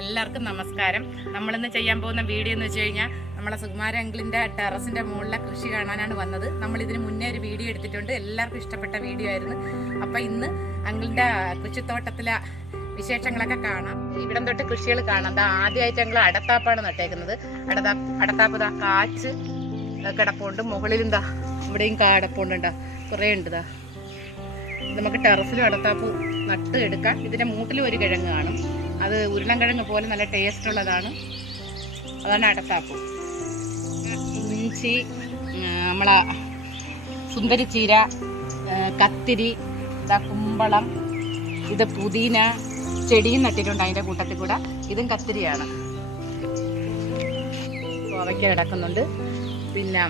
എല്ലാവർക്കും നമസ്കാരം. നമ്മളിന്ന് ചെയ്യാൻ പോകുന്ന വീഡിയോ എന്ന് വെച്ച് കഴിഞ്ഞാൽ നമ്മളെ സുകുമാര അങ്കിളിന്റെ ടെറസിന്റെ മുകളിലെ കൃഷി കാണാനാണ് വന്നത്. നമ്മൾ ഇതിന് മുന്നേ ഒരു വീഡിയോ എടുത്തിട്ടുണ്ട്. എല്ലാവർക്കും ഇഷ്ടപ്പെട്ട വീഡിയോ ആയിരുന്നു. അപ്പോൾ ഇന്ന് അങ്കിളിന്റെ കൃഷിത്തോട്ടത്തിലെ വിശേഷങ്ങളൊക്കെ കാണാം. ഇവിടം തൊട്ട് കൃഷികൾ കാണാം. അതാ ആദ്യമായിട്ട് ഞങ്ങൾ അടത്താപ്പാണ് നട്ടേക്കുന്നത്. അടതാ അടത്താപ്പ് ഇതാ കാച്ച് കിടപ്പുണ്ട്. മുകളിലും ദാ ഇവിടെയും കാടപ്പുണ്ടോ കുറേ ഉണ്ട് ദാ. നമുക്ക് ടെറസിലും അടത്താപ്പ് നട്ട് എടുക്കാം. ഇതിന്റെ മൂട്ടിലും ഒരു കിഴങ്ങ് കാണും. അത് ഉരുളൻകിഴങ്ങ് പോലെ നല്ല ടേസ്റ്റ് ഉള്ളതാണ് അതാണ് അടത്താപ്പ്. ഇഞ്ചി നമ്മള സുന്ദരിച്ചീര കത്തിരി ഇതാ കുമ്പളം ഇത് പുതിന ചെടിയും നട്ടിട്ടുണ്ട് അതിന്റെ കൂട്ടത്തിൽ കൂടെ. ഇതും കത്തിരിയാണ്. കോവയ്ക്ക കിടക്കുന്നുണ്ട്. പിന്നെ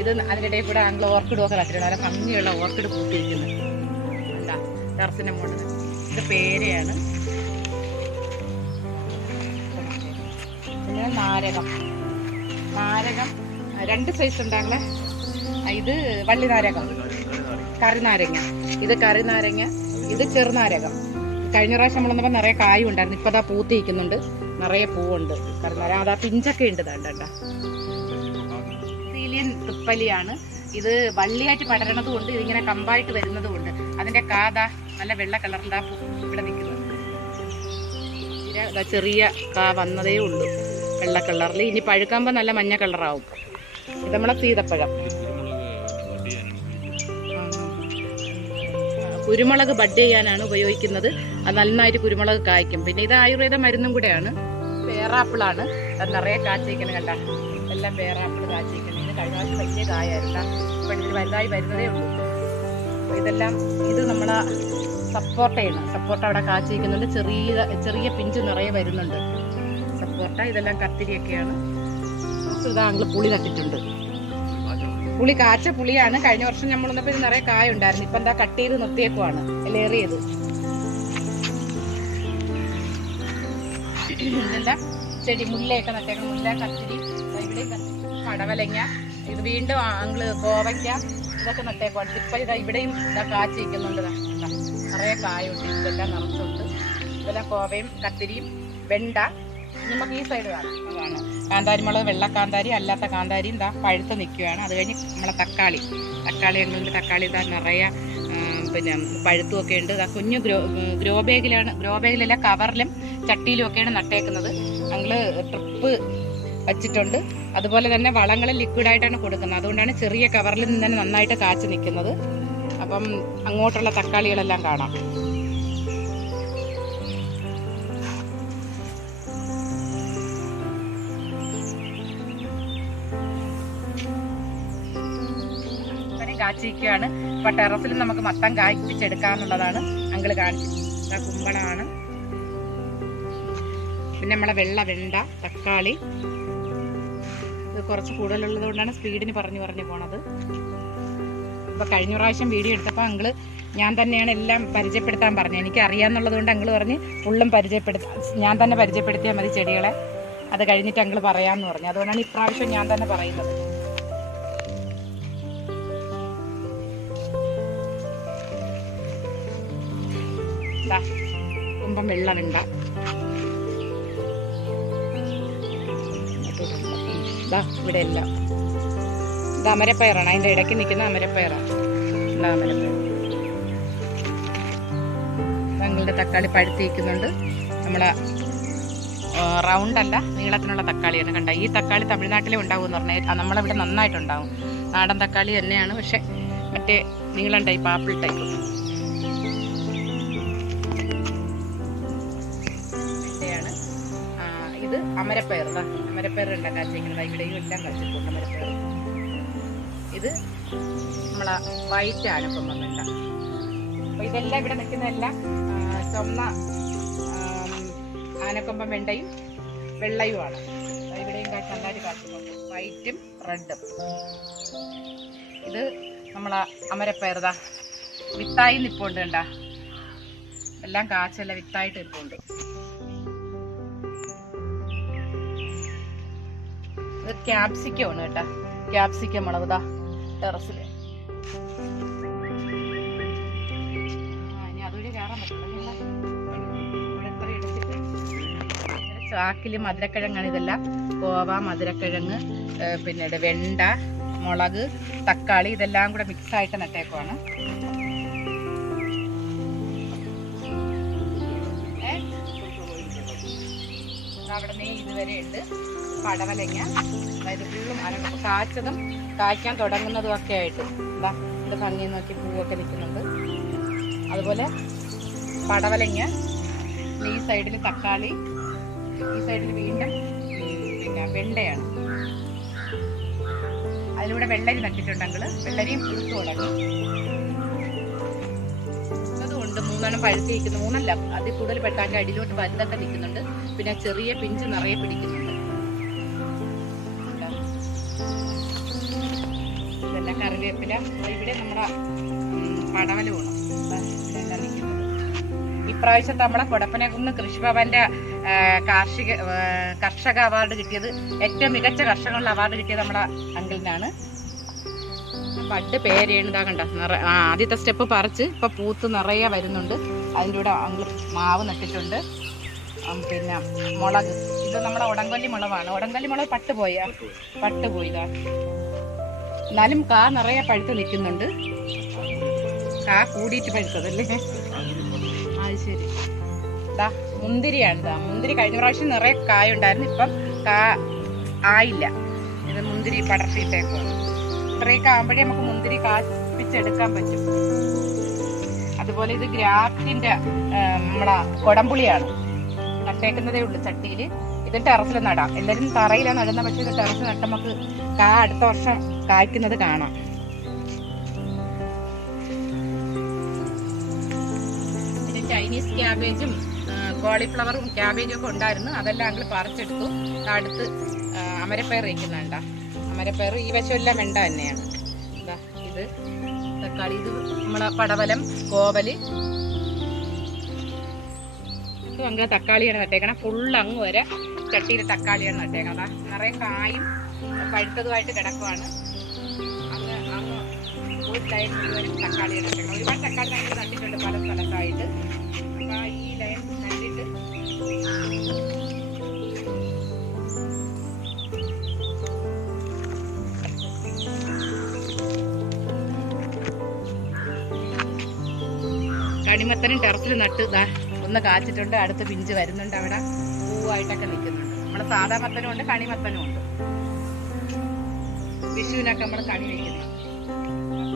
ഇത് അതിനിടയിൽ കൂടെ ആംഗ്ല ഓർക്കിഡും ഒക്കെ നട്ടിട്ടുണ്ട്. നല്ല ഭംഗിയുള്ള ഓർക്കിഡ് പൂത്തിരിക്കുന്നു. എന്താ ടെറസിന്റെ മുകളിൽ. ഇത് പേരയാണ്. പിന്നെ നാരകം. നാരകം രണ്ട് സൈസ് ഉണ്ടാകുന്നത് ഇത് വള്ളി നാരകം. കറിനാരങ്ങ ഇത് കറിനാരങ്ങ ഇത് ചെറുനാരകം കഴിഞ്ഞ പ്രാവശ്യം നമ്മൾ വന്നപ്പോൾ നിറയെ കായും ഉണ്ടായിരുന്നു. ഇപ്പൊ അതാ പൂത്തിരിക്കുന്നുണ്ട്. നിറയെ പൂവുണ്ട്. കറിനാരകം അതാ പിഞ്ചൊക്കെ ഉണ്ട് കണ്ടാ സീലിയൻ തുപ്പലിയാണ്. ഇത് വള്ളിയായിട്ട് പടരണത് കൊണ്ട് ഇതിങ്ങനെ കമ്പായിട്ട് വരുന്നത് കൊണ്ട് അതിന്റെ കാത നല്ല വെള്ള കളറിന്റെ ഇവിടെ നിൽക്കുന്നത് ചെറിയ കാ വന്നതേ ഉള്ളൂ. വെള്ള കളറിൽ ഇനി പഴുക്കുമ്പോൾ നല്ല മഞ്ഞ കളറാവും. ഇത് നമ്മളെ സീതപ്പഴം. കുരുമുളക് ബഡ് ചെയ്യാനാണ് ഉപയോഗിക്കുന്നത്. അത് നന്നായിട്ട് കുരുമുളക് കായ്ക്കും. പിന്നെ ഇത് ആയുർവേദ മരുന്നും കൂടെയാണ്. വേറാപ്പിളാണ് അത് നിറയെ കാച്ചിരിക്കണം കണ്ട. എല്ലാം വേറാപ്പിൾ കാച്ചിരിക്കണം ഇത് കഴിഞ്ഞ വലിയ കായായിരുന്നു. ഇപ്പോഴത്തെ വലുതായി വരുന്നതേ ഉള്ളൂ. ഇതെല്ലാം ഇത് നമ്മളെ സപ്പോർട്ടയാണ് സപ്പോർട്ട അവിടെ കാച്ചിരിക്കുന്നുണ്ട്. ചെറിയ ചെറിയ പിഞ്ച് നിറയെ വരുന്നുണ്ട്. സപ്പോർട്ട ഇതെല്ലാം കത്തിരിയൊക്കെയാണ്. ഇതാങ്കിൾ പുളി നട്ടിട്ടുണ്ട്. പുളി കാച്ച പുളിയാണ്. കഴിഞ്ഞ വർഷം നമ്മൾ വന്നപ്പോൾ ഇത് നിറയെ കായ ഉണ്ടായിരുന്നു. ഇപ്പൊ എന്താ കട്ട് ചെയ്ത് നിർത്തിയേക്കുവാണ്. ലേറിയത് ഇതെല്ലാം ചെടി മുല്ലയൊക്കെ നട്ടേക്കണം മുല്ല കത്തിരി. കത്തിരി പടവലങ്ങ ഇത്. വീണ്ടും ആങ്ങൾ ഗോവയ്ക്ക. ഇതൊക്കെ നട്ടേക്കുവാണ്. ഇപ്പൊ ഇതാ ഇവിടെയും ഇതാ കാച്ചിരിക്കുന്നുണ്ട്. ദാ. ദാ നിറയെ കായുണ്ട് ഇതെല്ലാം നിറച്ചുണ്ട്. ഇതെല്ലാം കോവയും കത്തിരിയും വെണ്ട നമുക്ക് ഈ സൈഡ് കാണാം. കാന്താരിമുളക് വെള്ള കാന്താരി അല്ലാത്ത കാന്താരി എന്താ പഴുത്ത് നിൽക്കുകയാണ്. അത് കഴിഞ്ഞ് നമ്മളെ തക്കാളി. തക്കാളി ഞങ്ങളുടെ തക്കാളി ഇതാ നിറയെ പിന്നെ പഴുത്തും ഒക്കെ ഉണ്ട്. ആ കുഞ്ഞു ഗ്രോ ഗ്രോ ബാഗിലാണ്. ഗ്രോ ബാഗിലല്ല കവറിലും ചട്ടിയിലും ഒക്കെയാണ് നട്ടേക്കുന്നത്. ഞങ്ങൾ ട്രിപ്പ് വച്ചിട്ടുണ്ട്. അതുപോലെ തന്നെ വളങ്ങൾ ലിക്വിഡായിട്ടാണ് കൊടുക്കുന്നത്. അതുകൊണ്ടാണ് ചെറിയ കവറിൽ നിന്ന് തന്നെ നന്നായിട്ട് കാച്ചു നിൽക്കുന്നത്. അപ്പം അങ്ങോട്ടുള്ള തക്കാളികളെല്ലാം കാണാം. കാച്ചിരിക്കുകയാണ്. അപ്പൊ ടെറസിൽ നമുക്ക് മത്തം കായ്പ്പിച്ചെടുക്കാന്നുള്ളതാണ് അങ്കിൾ കാണിച്ചത് ഇതാ കുമ്പളമാണ് പിന്നെ നമ്മളെ വെള്ള വെണ്ട തക്കാളി. ഇത് കുറച്ച് കൂടുതലുള്ളത് കൊണ്ടാണ് സ്പീഡിന് പറഞ്ഞു പറഞ്ഞു പോണത്. ഇപ്പൊ കഴിഞ്ഞ പ്രാവശ്യം വീഡിയോ എടുത്തപ്പോൾ അങ്കിൾ ഞാൻ തന്നെയാണ് എല്ലാം പരിചയപ്പെടുത്താൻ പറഞ്ഞത്. എനിക്ക് അറിയാന്നുള്ളത് കൊണ്ട് അങ്കിൾ പറഞ്ഞ് ഫുള്ളും പരിചയപ്പെടുത്താൻ ഞാൻ തന്നെ പരിചയപ്പെടുത്തിയാൽ മതി ചെടികളെ. അത് കഴിഞ്ഞിട്ട് അങ്കിൾ പറയാമെന്ന് പറഞ്ഞു. അതുകൊണ്ടാണ് ഇപ്രാവശ്യം ഞാൻ തന്നെ പറയുന്നത്. ദാ, കുമ്പം വെള്ള വെണ്ട. ദാ ഇവിടെ എല്ലാം. ഇത് അമരപ്പയറാണ്. അതിന്റെ ഇടയ്ക്ക് നിൽക്കുന്ന അമരപ്പയറാണ്. ഇതാ അമരപ്പയർ. ഞങ്ങളുടെ തക്കാളി പഴുത്തിരിക്കുന്നുണ്ട്. നമ്മളെ റൗണ്ടല്ല നീളത്തിനുള്ള തക്കാളിയാണ്. കണ്ട? ഈ തക്കാളി തമിഴ്നാട്ടിലെ ഉണ്ടാവും എന്ന് പറഞ്ഞാൽ നമ്മളിവിടെ നന്നായിട്ടുണ്ടാവും. നാടൻ തക്കാളി തന്നെയാണ്. പക്ഷേ മറ്റേ നീളം ടൈപ്പ് ആപ്പിൾ ടൈപ്പ്. അമരപ്പയർ ഉണ്ടാക്കാൻ വൈകിടെയും ഇവിടെയും എല്ലാം കഴിച്ചു അമരപ്പയർ ഇത് നമ്മളെ വൈറ്റ് ആനപ്പം ഇപ്പം വന്നില്ല അപ്പൊ ഇതെല്ലാം ഇവിടെ നിൽക്കുന്നതെല്ലാം ചൊന്ന ആനക്കൊമ്പൻ വെണ്ടയും വെള്ളയുമാണ്. ഇവിടെയും നന്നായിട്ട് കാച്ചുന്നുണ്ട് വൈറ്റും റെഡും. ഇത് നമ്മളെ അമരപ്പയർ ദാ. വിത്തായി നിപ്പോണ്ട് കണ്ട. എല്ലാം കാച്ചല്ല വിത്തായിട്ട് നിൽപ്പുണ്ട് ഇത് ക്യാപ്സിക്കം ആണ് കേട്ടാ. ക്യാപ്സിക്കം മുളക് ഇത്ര ഇടിച്ചിട്ട് ചാക്കിൽ മധുരക്കിഴങ്ങാണ് ഇതെല്ലാം. കോവ മധുരക്കിഴങ്ങ് പിന്നെ പിന്നീട് വെണ്ട മുളക് തക്കാളി ഇതെല്ലാം കൂടെ മിക്സ് ആയിട്ട് നട്ടേക്കുവാണ്? അവിടെ നിന്ന് ഇതുവരെ ഉണ്ട്. പടവലങ്ങ അതായത് ഫുള്ളും കാച്ചതും കായ്ക്കാൻ തുടങ്ങുന്നതും ഒക്കെ ആയിട്ട് എന്താ ഇത് ഭംഗി നോക്കി പൂവൊക്കെ നിൽക്കുന്നുണ്ട്. അതുപോലെ പടവലങ്ങ ഈ സൈഡിൽ തക്കാളി ഈ സൈഡിൽ വീണ്ടും പിന്നെ വെണ്ടയാണ്. അതിലൂടെ വെള്ളരി നട്ടിട്ടുണ്ടെങ്കിൽ വെള്ളരിയും പുഴുത്തു തുടങ്ങി അതുകൊണ്ട് മൂന്നെണ്ണം പഴുത്തി നിൽക്കുന്നു. മൂന്നല്ല അതിൽ കൂടുതൽ പെട്ടാന്റെ അടിയിലോട്ട് വലുതൊക്കെ നിൽക്കുന്നുണ്ട്. പിന്നെ ചെറിയ പിഞ്ച് നിറയെ പിടിക്കുന്നുണ്ട്. കറിവേപ്പില. ഇവിടെ നമ്മുടെ പടവൽ വേണം ഇതെല്ലാം നിൽക്കുന്നത് ഇപ്രാവശ്യത്തെ നമ്മളെ കൊടപ്പനകുന്ന് കൃഷിഭവന്റെ കാർഷിക കർഷക അവാർഡ് കിട്ടിയത് ഏറ്റവും മികച്ച കർഷകനുള്ള അവാർഡ് കിട്ടിയത് നമ്മുടെ അങ്കിളിനാണ്. ബഡ് പേരേണതാ കണ്ട? നിറ ആദ്യത്തെ സ്റ്റെപ്പ് പറിച്ച് ഇപ്പൊ പൂത്ത് നിറയെ വരുന്നുണ്ട്. അതിന്റെ കൂടെ അങ്കിൾ മാവ് നട്ടിട്ടുണ്ട്. പിന്നെ മുളക്. ഇത് നമ്മുടെ ഉടങ്കൊല്ലി മുളകാണ് ഉടങ്കൊല്ലി മുളക് പട്ട് പോയാ പട്ട് എന്നാലും കാ നിറയെ പഴുത്ത് നിൽക്കുന്നുണ്ട്. കാ കൂടിയിട്ട് പഴുത്തതല്ലേ? അത് ശരി. ദാ മുന്തിരിയാണ് ദാ. മുന്തിരി കഴിഞ്ഞ പ്രാവശ്യം നിറയെ കായ ഉണ്ടായിരുന്നു. ഇപ്പം കാ ആയില്ല. ഇത് മുന്തിരി പടർത്തിയിട്ടേക്കും ഇത്രയൊക്കെ ആകുമ്പോഴേ നമുക്ക് മുന്തിരി കാപ്പിച്ചെടുക്കാൻ പറ്റും. അതുപോലെ ഇത് ഗ്രാഫ്റ്റിന്റെ നമ്മളെ കൊടംപുളിയാണ്. നട്ടേക്കുന്നതേ ഉള്ളൂ ചട്ടിയിൽ. ഇത് ടെറസിൽ നടാം. എല്ലാവരും തറയിലാണ് നടുന്നത് പക്ഷേ ഇത് ടെറസിൽ നട്ട് നമുക്ക് കാ അടുത്ത വർഷം കായ്ക്കുന്നത് കാണാം. ചൈനീസ് ക്യാബേജും കോളിഫ്ലവറും ക്യാബേജും ഒക്കെ ഉണ്ടായിരുന്നു. അതെല്ലാം ഞങ്ങൾ പറിച്ചെടുത്തു. അടുത്ത് അമരപ്പയർ വയ്ക്കുന്നുണ്ട അമരപ്പയർ ഈ വശമെല്ലാം വെണ്ട തന്നെയാണ്. ഇതാ ഇത് തക്കാളി ഇത് നമ്മളെ പടവലം കോവൽ. അങ്ങനെ തക്കാളിയാണ് നട്ടേക്കണം. ഫുൾ അങ്ങ് വരെ ചട്ടിയിൽ തക്കാളിയാണ് നട്ടേക്കണം. നിറയെ കായും പഴുത്തതുമായിട്ട് കിടക്കുവാണ്. ലൈൻ മുഴുവനും തക്കാളി നട്ടേക്കണം ഒരുപാട് തക്കാളി നമ്മൾ നട്ടിട്ടുണ്ട് പല സ്ഥലത്തായിട്ട്. അപ്പോൾ ഈ ലൈൻ നട്ടിട്ട് കണിമത്തനും ടെറസിൽ നട്ട് ഒന്ന് കാച്ചിട്ടുണ്ട്. അടുത്ത് പിഞ്ച് വരുന്നുണ്ട് അവിടെ. പൂവായിട്ടൊക്കെ നിൽക്കുന്നുണ്ട്. നമ്മുടെ സാധാ മത്തനും ഉണ്ട് കണിമത്തനും ഉണ്ട്. വിഷുവിനൊക്കെ നമ്മൾ കണി വയ്ക്കുന്നത്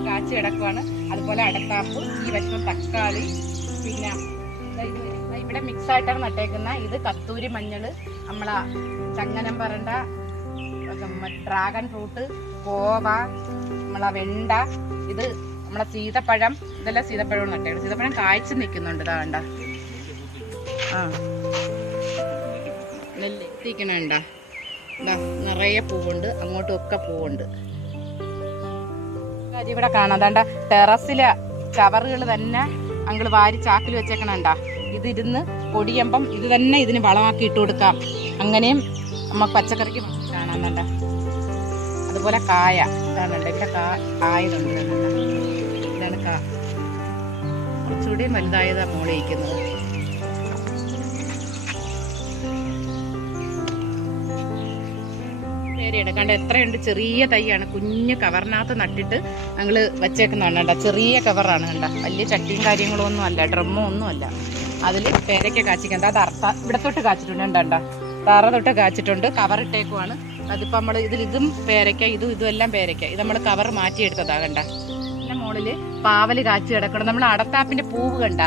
കാച്ചി കിടക്കുവാണ്. അതുപോലെ അടക്കാപ്പ് ഈ വശം തക്കാളി പിന്നെ ഇവിടെ മിക്സ് ആയിട്ടാണ് നട്ടേക്കുന്ന. ഇത് കത്തൂരി മഞ്ഞൾ നമ്മളെ ചങ്ങനം പറണ്ട ഡ്രാഗൺ ഫ്രൂട്ട് കോവ നമ്മളെ വെണ്ട ഇത് നമ്മളെ സീതപ്പഴം ഇതെല്ലാം സീതപ്പഴം നട്ടേക്കണം സീതപ്പഴം കായ്ച്ചു നിൽക്കുന്നുണ്ട് ഇതാ വേണ്ട ആ. നെല്ല് എത്തിക്കണണ്ട നിറയെ പൂവുണ്ട്. അങ്ങോട്ടും ഒക്കെ പൂവുണ്ട്. കാര്യം ഇവിടെ കാണാം. അതാണ്ട ടെറസിലെ കവറുകൾ തന്നെ അങ്ങൾ വാരി ചാക്കിൽ വെച്ചേക്കണണ്ട? ഇതിരുന്ന് പൊടിയമ്പം ഇത് തന്നെ ഇതിന് വളമാക്കി ഇട്ട് കൊടുക്കാം. അങ്ങനെയും നമുക്ക് പച്ചക്കറിക്ക് കാണാന്നുണ്ട് അതുപോലെ കായ. കാണണ്ട ഇവിടെ കാ ആയതുണ്ട്. ഇതാണ് കാ. കുറച്ചുകൂടി വലുതായതാണ് മോളെ പേരയുടെ കണ്ട എത്രയുണ്ട്? ചെറിയ തൈയാണ്. കുഞ്ഞു കവറിനകത്ത് നട്ടിട്ട് ഞങ്ങൾ വെച്ചേക്കുന്നതാണ് കണ്ട. ചെറിയ കവറാണ് കണ്ട. വലിയ ചട്ടിയും കാര്യങ്ങളും ഒന്നും അല്ല ഡ്രമ്മോ ഒന്നും അല്ല. അതിൽ പേരയ്ക്ക കാച്ചിക്കണ്ട അത് അർത്ത ഇവിടെ തൊട്ട് കാച്ചിട്ടുണ്ട്. കണ്ട തറ തൊട്ട് കാച്ചിട്ടുണ്ട്. കവറിട്ടേക്കുവാണ് അതിപ്പോൾ നമ്മൾ ഇതിൽ ഇതും പേരയ്ക്ക ഇതും ഇതും എല്ലാം പേരയ്ക്ക. ഇത് നമ്മൾ കവർ മാറ്റിയെടുത്തതാണ് കണ്ട. പിന്നെ മുകളിൽ പാവൽ കാച്ചി കിടക്കണം. നമ്മൾ അടത്താപ്പിന്റെ പൂവ് കണ്ട.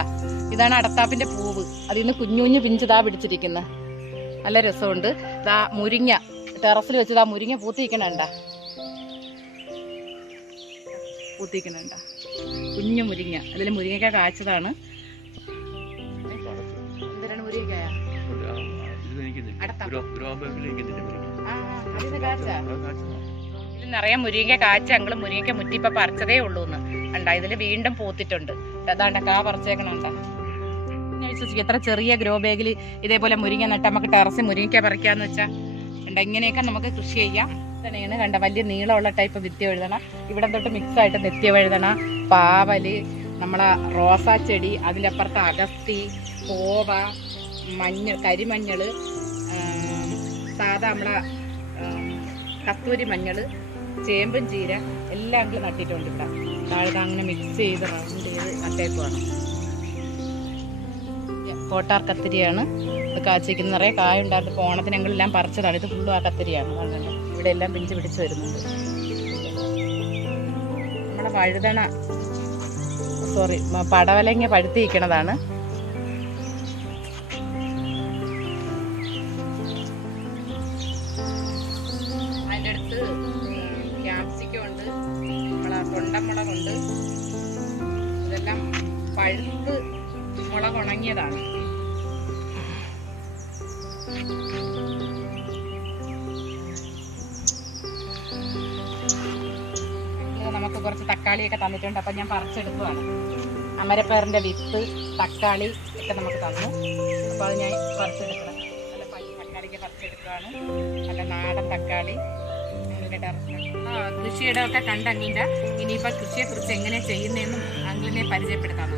ഇതാണ് അടത്താപ്പിന്റെ പൂവ്. അതിൽ നിന്ന് കുഞ്ഞു കുഞ്ഞു പിഞ്ചിതാ പിടിച്ചിരിക്കുന്നത് നല്ല രസമുണ്ട്. ഇതാ മുരിങ്ങ. ടെറസിൽ വെച്ചത് ആ മുരിങ്ങ പൂത്തിക്കണണ്ട പൂത്തിക്കണണ്ട കുഞ്ഞു മുരിങ്ങ. അതിൽ മുരിങ്ങക്ക കാച്ചതാണ്. എന്തിനാണ് നിറയെ മുരിങ്ങ കാച്ച ഞങ്ങൾ മുരിങ്ങ മുറ്റിപ്പ പറിച്ചതേ ഉള്ളൂ എന്ന് കണ്ട? ഇതിൽ വീണ്ടും പൂത്തിട്ടുണ്ട്. അതാണ്ട കാ പറിച്ചേക്കണണ്ട എത്ര ചെറിയ ഗ്രോ ബാഗിൽ ഇതേപോലെ മുരിങ്ങ നട്ട് നമുക്ക് ടെറസിൽ മുരിങ്ങ പറിക്കാന്ന് വെച്ചാൽ കണ്ട ഇങ്ങനെയൊക്കെ നമുക്ക് കൃഷി ചെയ്യാം. തന്നെയാണ് കണ്ട വലിയ നീളമുള്ള ടൈപ്പ് നിത്യം എഴുതണ ഇവിടെ തൊട്ട് മിക്സ് ആയിട്ട് നിത്യം എഴുതണ പാവൽ നമ്മളെ റോസാ ചെടി അതിലപ്പുറത്ത് അഗസ്തി കോവ മഞ്ഞൾ കരിമഞ്ഞൾ സാധാ നമ്മളെ കസ്തൂരി മഞ്ഞൾ ചേമ്പും ചീര എല്ലാം കൂടി നട്ടിട്ടുണ്ട് ഇവിടെ. താഴെ അങ്ങനെ മിക്സ് ചെയ്ത് റൗണ്ട് ചെയ്ത് നട്ടേക്കുവാണ്. കോട്ടാർ കത്തിരിയാണ്. ഇത് കാച്ചിരിക്കുന്ന നിറയെ കായ ഉണ്ടായിരുന്നു. ഓണത്തിന് ഞങ്ങളെല്ലാം പറിച്ചതാണ്. ഇത് ഫുള്ളും ആ കത്തിരിയാണ്. ഇവിടെ എല്ലാം പിഞ്ച് പിടിച്ച് വരുന്നുണ്ട് നമ്മളെ വഴുതണ സോറി പടവലങ്ങ പഴുത്തിരിക്കണതാണ്. തക്കാളിയൊക്കെ തന്നിട്ടുണ്ട്. അപ്പം ഞാൻ പറിച്ചെടുക്കുവാണ്. അമരപ്പയറിന്റെ വിത്ത് തക്കാളി ഒക്കെ നമുക്ക് തന്നു. അപ്പോൾ അത് ഞാൻ പറിച്ചെടുക്കണം നല്ല പൈ തക്കാളിക്ക് പറിച്ചെടുക്കുകയാണ് നല്ല നാടൻ തക്കാളി. കൃഷിയുടെ ഒക്കെ കണ്ടങ്ങിന്റെ ഇനിയിപ്പോൾ കൃഷിയെക്കുറിച്ച് എങ്ങനെ ചെയ്യുന്നതെന്നും അങ്കിളിനെ പരിചയപ്പെടുത്താൻ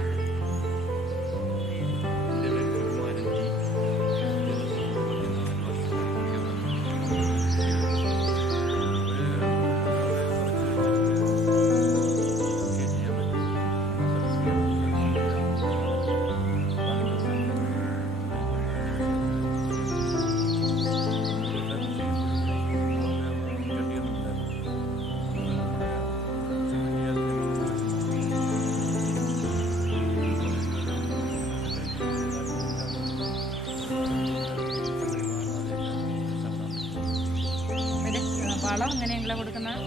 വളം എങ്ങനെയാണല്ലോ കൊടുക്കുന്നത്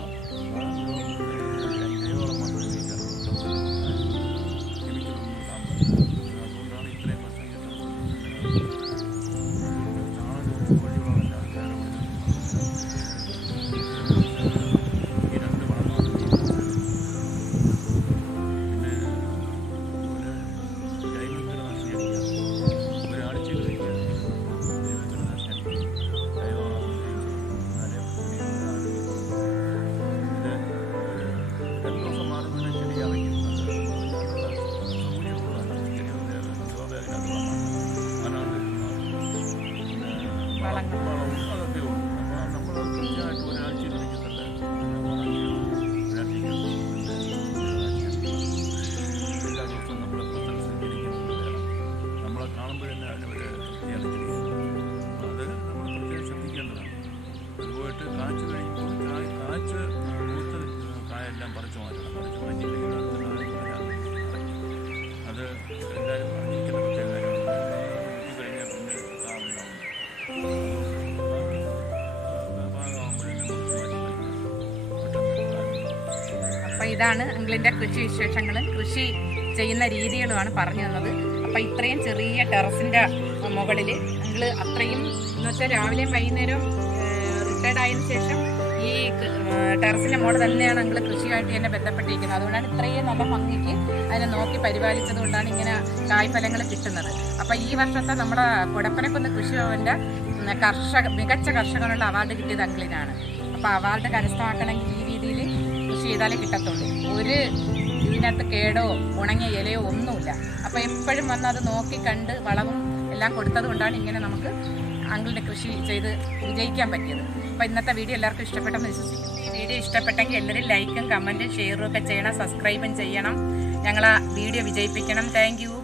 ഇതാണ് അങ്കിളിന്റെ കൃഷി വിശേഷങ്ങൾ കൃഷി ചെയ്യുന്ന രീതികളുമാണ് പറഞ്ഞു തന്നത്. അപ്പം ഇത്രയും ചെറിയ ടെറസിന്റെ മുകളിൽ അങ്കിൾ അത്രയും എന്ന് വെച്ചാൽ രാവിലെയും വൈകുന്നേരവും റിട്ടയർഡ് ആയതിനു ശേഷം ഈ ടെറസിന്റെ മുകളിൽ തന്നെയാണ് അങ്കിൾ കൃഷിയായിട്ട് തന്നെ ബന്ധപ്പെട്ടിരിക്കുന്നത്. അതുകൊണ്ടാണ് ഇത്രയും നല്ല ഭംഗിക്ക് അതിനെ നോക്കി പരിപാലിച്ചത് കൊണ്ടാണ് ഇങ്ങനെ കായ്ഫലങ്ങൾ കിട്ടുന്നത്. അപ്പോൾ ഈ വർഷത്തെ നമ്മുടെ കുടപ്പനക്കുന്ന് കൃഷിഭവന്റെ ഭവന്റെ കർഷക മികച്ച കർഷകനുള്ള അവാർഡ് കിട്ടിയത് അങ്കിളിനാണ്. അപ്പോൾ അവാർഡ് കരസ്ഥമാക്കണമെങ്കിൽ ഈ രീതിയിൽ ചെയ്താലേ കിട്ടത്തുള്ളൂ. ഒരു ഇതിനകത്ത് കേടോ ഉണങ്ങിയ ഇലയോ ഒന്നുമില്ല. അപ്പോൾ എപ്പോഴും വന്ന് അത് നോക്കി കണ്ട് വളവും എല്ലാം കൊടുത്തത് കൊണ്ടാണ് ഇങ്ങനെ നമുക്ക് അങ്കിളിന്റെ കൃഷി ചെയ്ത് വിജയിക്കാൻ പറ്റിയത്. അപ്പോൾ ഇന്നത്തെ വീഡിയോ എല്ലാവർക്കും ഇഷ്ടപ്പെട്ടെന്ന് വിശ്വസിക്കുന്നു. ഈ വീഡിയോ ഇഷ്ടപ്പെട്ടെങ്കിൽ എല്ലാവരും ലൈക്കും കമന്റും ഷെയറും ഒക്കെ ചെയ്യണം സബ്സ്ക്രൈബും ചെയ്യണം. ഞങ്ങളെ വീഡിയോ വിജയിപ്പിക്കണം. താങ്ക്